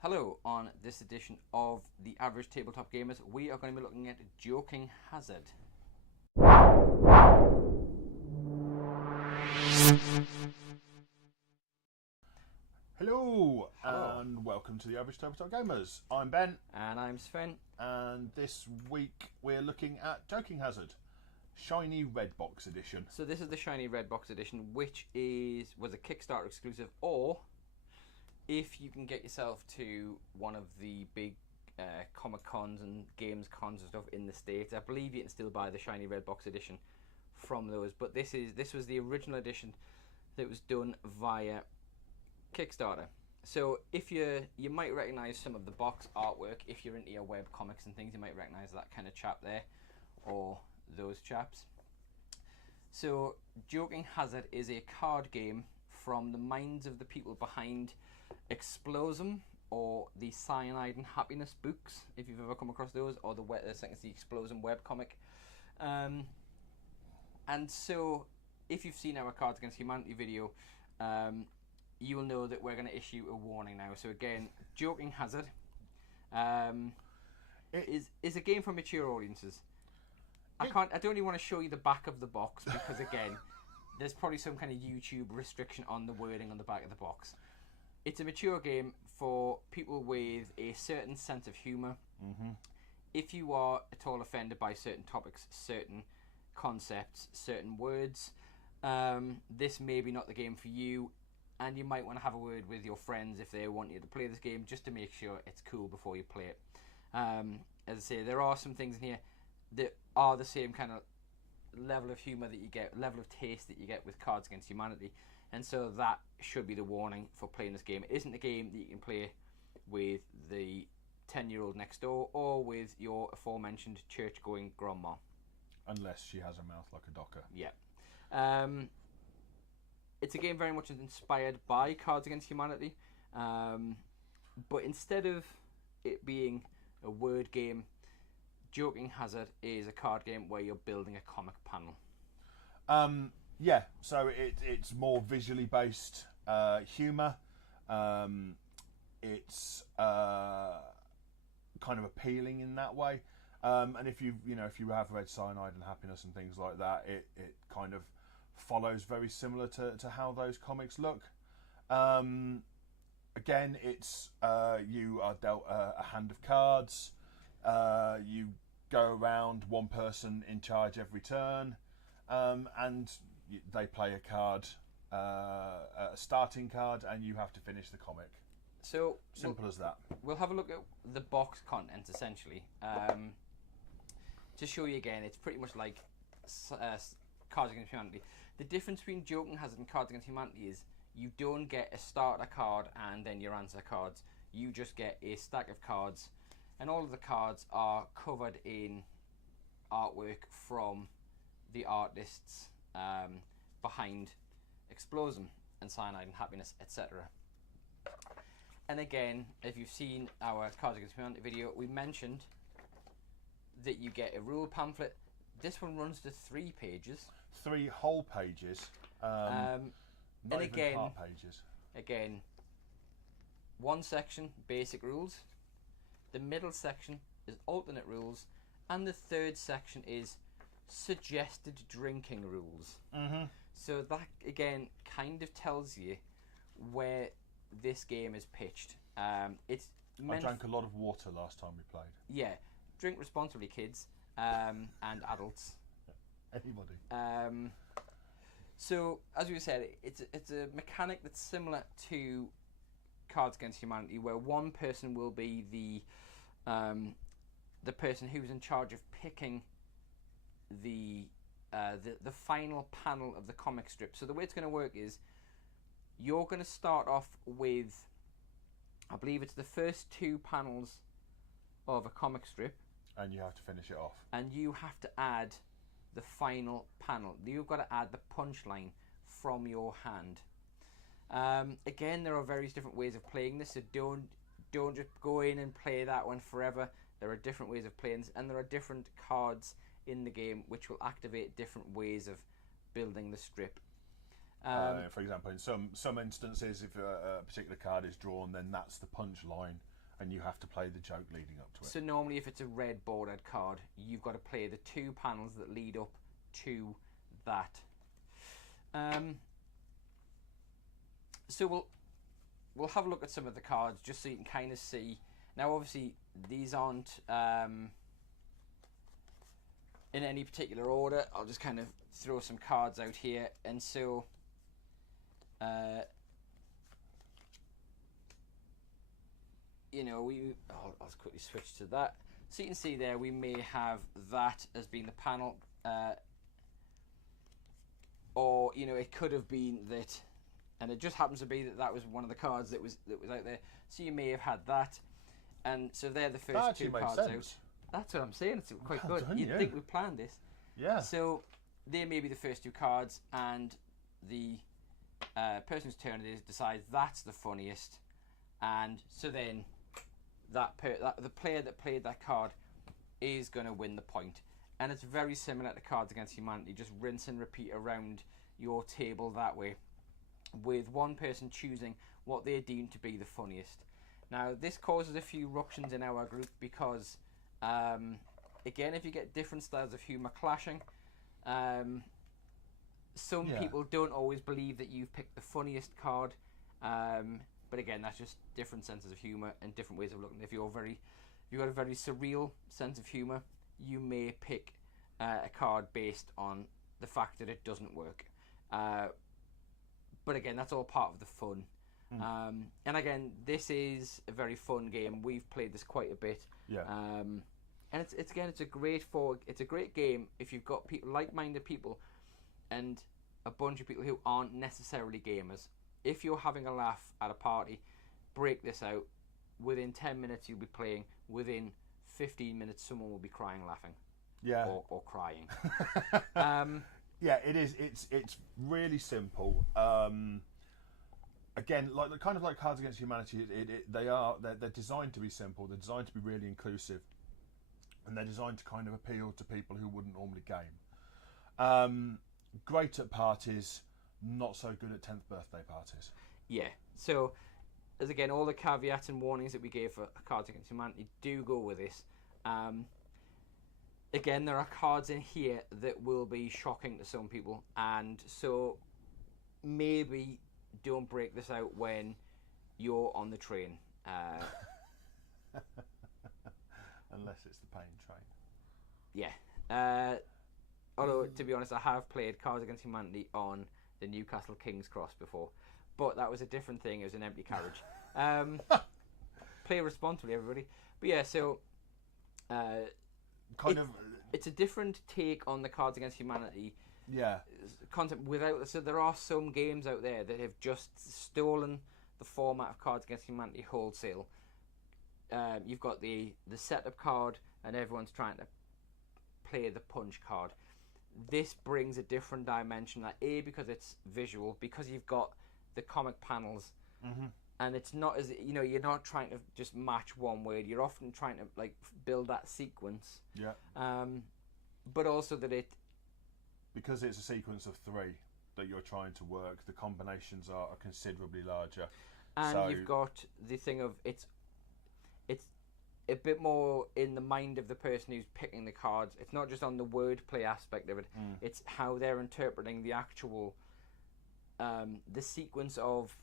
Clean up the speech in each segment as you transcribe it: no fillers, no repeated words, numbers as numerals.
Hello, on this edition of the Average Tabletop Gamers, we are going to be looking at Joking Hazard. Hello, Hello. and welcome to the Average Tabletop Gamers. I'm Ben, And I'm Sven. and this week we're looking at Joking Hazard, Shiny Red Box Edition. So this is the Shiny Red Box Edition, which was a Kickstarter exclusive, or if you can get yourself to one of the big Comic Cons and Games Cons and stuff in the States, I believe you can still buy the Shiny Red Box Edition from those. But this was the original edition that was done via Kickstarter. So if you might recognize some of the box artwork. If you're into your web comics and things, you might recognize that kind of chap there, or those chaps. So Joking Hazard is a card game from the minds of the people behind Explosum, or the Cyanide and Happiness books, if you've ever come across those, or the Explosum webcomic. And so if you've seen our Cards Against Humanity video, you will know that we're going to issue a warning now. So again, Joking Hazard is a game for mature audiences. I don't really want to show you the back of the box because again, there's probably some kind of YouTube restriction on the wording on the back of the box. It's a mature game for people with a certain sense of humour. Mm-hmm. If you are at all offended by certain topics, certain concepts, certain words, this may be not the game for you. And you might want to have a word with your friends if they want you to play this game, just to make sure it's cool before you play it. As I say, there are some things in here that are the same kind of level of humour that you get, level of taste that you get with Cards Against Humanity. And so that should be the warning for playing this game. It isn't a game that you can play with the 10-year-old next door or with your aforementioned church-going grandma. Unless she has a mouth like a docker. Yeah. It's a game very much inspired by Cards Against Humanity, but instead of it being a word game, Joking Hazard is a card game where you're building a comic panel. Yeah, so it's more visually based humour. It's kind of appealing in that way. And if you have read Cyanide and Happiness and things like that, it kind of follows very similar to how those comics look. Again, it's you are dealt a hand of cards. You go around, one person in charge every turn, and they play a card, a starting card, and you have to finish the comic. So simple as that. We'll have a look at the box content essentially. To show you again, it's pretty much like Cards Against Humanity. The difference between Joking Hazard and Cards Against Humanity is you don't get a starter card and then your answer cards. You just get a stack of cards, and all of the cards are covered in artwork from the artists behind Explosum and Cyanide and Happiness, etc. And again, if you've seen our Cards Against Humanity video, we mentioned that you get a rule pamphlet. This one runs to 3 pages. 3 whole pages. Not and even again, part pages. Again, one section, basic rules. The middle section is alternate rules. And the third section is suggested drinking rules. Mm-hmm. So that, again, kind of tells you where this game is pitched. I drank a lot of water last time we played. Yeah. Drink responsibly, kids, and adults. Anybody. So, as we said, it's a mechanic that's similar to Cards Against Humanity, where one person will be the person who's in charge of picking the final panel of the comic strip. So the way it's going to work is you're going to start off with, I believe it's the first 2 panels of a comic strip. And you have to finish it off. And you have to add the final panel. You've got to add the punchline from your hand. Again, there are various different ways of playing this, so don't just go in and play that one forever. There are different ways of playing this, and there are different cards in the game which will activate different ways of building the strip. For example, in some instances, if a particular card is drawn, then that's the punch line, and you have to play the joke leading up to it. So normally, if it's a red bordered card, you've got to play the 2 panels that lead up to that. So we'll have a look at some of the cards just so you can kind of see. Now, obviously, these aren't in any particular order. I'll just kind of throw some cards out here, and so you know, I'll quickly switch to that. So you can see there we may have that as being the panel, or you know, it could have been that, and it just happens to be that that was one of the cards that was out there. So you may have had that, and so they're the first 2 cards out. That's what I'm saying. It's quite good. You'd think we planned this. Yeah. So they may be the first 2 cards, and the person's turn it is decides that's the funniest, and so then the player that played that card is going to win the point. And it's very similar to Cards Against Humanity. Just rinse and repeat around your table that way, with one person choosing what they deem to be the funniest. Now, this causes a few ructions in our group because, again, if you get different styles of humour clashing, some people don't always believe that you've picked the funniest card. But again, that's just different senses of humour and different ways of looking. If you've got a very surreal sense of humour, you may pick a card based on the fact that it doesn't work. But again, that's all part of the fun. And again, this is a very fun game. We've played this quite a bit. Yeah. And it's a great game if you've got like-minded people and a bunch of people who aren't necessarily gamers. If you're having a laugh at a party, break this out. Within 10 minutes, you'll be playing. Within 15 minutes, someone will be crying, laughing. Yeah. Or crying. Yeah, it is. It's really simple. Again, like Cards Against Humanity, they're designed to be simple. They're designed to be really inclusive, and they're designed to kind of appeal to people who wouldn't normally game. Great at parties, not so good at 10th birthday parties. Yeah. So, as again, all the caveats and warnings that we gave for Cards Against Humanity do go with this. Again, there are cards in here that will be shocking to some people, and so maybe don't break this out when you're on the train. Unless it's the pain train. Yeah. Although, to be honest, I have played Cards Against Humanity on the Newcastle King's Cross before, but that was a different thing. It was an empty carriage. Play responsibly, everybody. But yeah, so it's a different take on the Cards Against Humanity concept. So there are some games out there that have just stolen the format of Cards Against Humanity wholesale. You've got the setup card, and everyone's trying to play the punch card. This brings a different dimension. Because it's visual, because you've got the comic panels, and it's not as you're not trying to just match one word. You're often trying to build that sequence. Yeah. But also that because it's a sequence of 3 that you're trying to work, the combinations are considerably larger. And you've got the thing of it's a bit more in the mind of the person who's picking the cards. It's not just on the wordplay aspect of it. It's how they're interpreting the actual the sequence of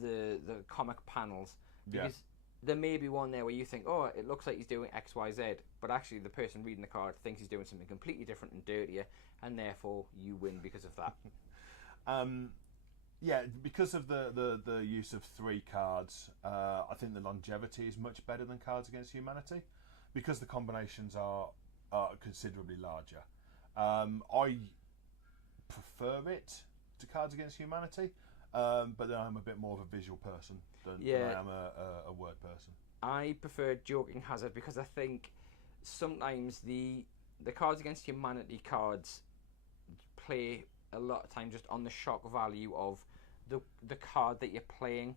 the comic panels. Because there may be one there where you think, oh, it looks like he's doing X, Y, Z, but actually the person reading the card thinks he's doing something completely different and dirtier, and therefore you win because of that. Yeah, because of the use of 3 cards, I think the longevity is much better than Cards Against Humanity, because the combinations are considerably larger. I prefer it to Cards Against Humanity, but then I'm a bit more of a visual person than I am a word person. I prefer Joking Hazard because I think sometimes the Cards Against Humanity cards play a lot of time just on the shock value of the card that you're playing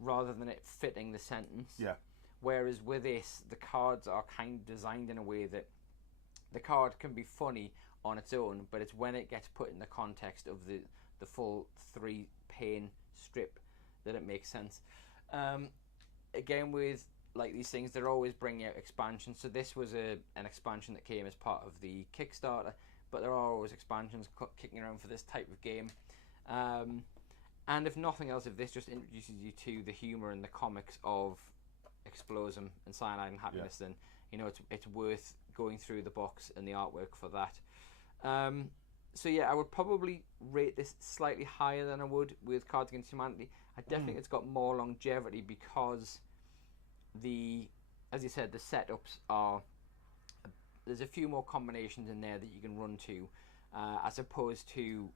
rather than it fitting the sentence. Yeah. Whereas with this, the cards are kind of designed in a way that the card can be funny on its own, but it's when it gets put in the context of the the full 3-pane strip, that it makes sense. Again, with like these things, they're always bringing out expansions. So this was an expansion that came as part of the Kickstarter, but there are always expansions kicking around for this type of game. And if nothing else, if this just introduces you to the humour and the comics of Explosum and Cyanide and Happiness, then it's worth going through the box and the artwork for that. So yeah, I would probably rate this slightly higher than I would with Cards Against Humanity. I definitely think it's got more longevity because as you said, the setups are, there's a few more combinations in there that you can run to, as opposed to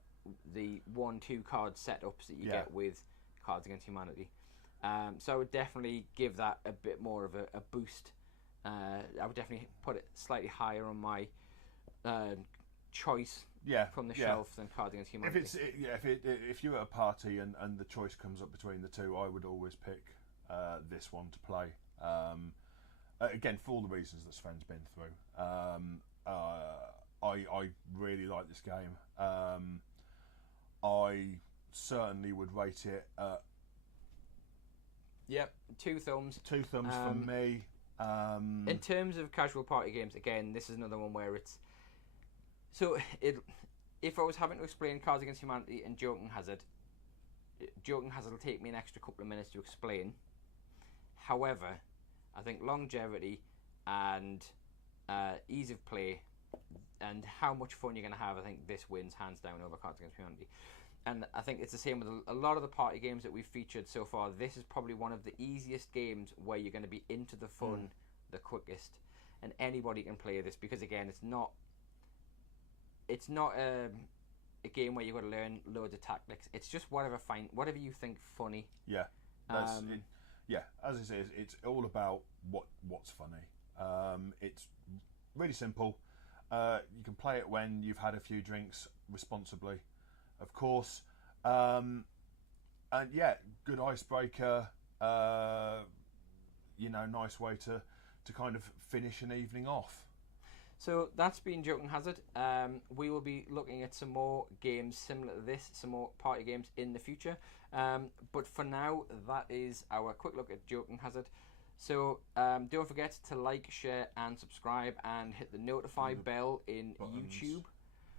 the 1-2 card setups that you get with Cards Against Humanity. So I would definitely give that a bit more of a boost. I would definitely put it slightly higher on my choice from the shelf than Cards Against Humanity. If you're at a party and the choice comes up between the two, I would always pick this one to play. Again, for all the reasons that Sven's been through. I really like this game. I certainly would rate it at... Yep, 2 thumbs. 2 thumbs from me. In terms of casual party games, again, this is another one where it's... So, if I was having to explain Cards Against Humanity and Joking Hazard will take me an extra couple of minutes to explain. However, I think longevity and ease of play and how much fun you're going to have, I think this wins hands down over Cards Against Humanity. And I think it's the same with a lot of the party games that we've featured so far. This is probably one of the easiest games where you're going to be into the fun the quickest. And anybody can play this because, again, it's not a game where you've got to learn loads of tactics. It's just whatever you think funny. Yeah, as I say, it's all about what's funny. It's really simple. You can play it when you've had a few drinks responsibly, of course. And yeah, good icebreaker. Nice way to kind of finish an evening off. So that's been Joking Hazard. We will be looking at some more games similar to this, some more party games in the future. But for now, that is our quick look at Joking Hazard. So don't forget to like, share and subscribe and hit the notify bell in buttons. YouTube.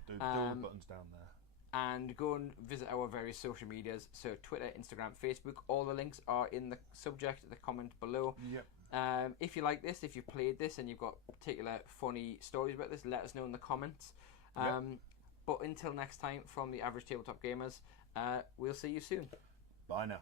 Do the buttons down there. And go and visit our various social medias. So Twitter, Instagram, Facebook. All the links are in the subject, the comment below. Yep. If you like this, if you've played this and you've got particular funny stories about this, let us know in the comments. But until next time, from the Average Tabletop Gamers, we'll see you soon. Bye now.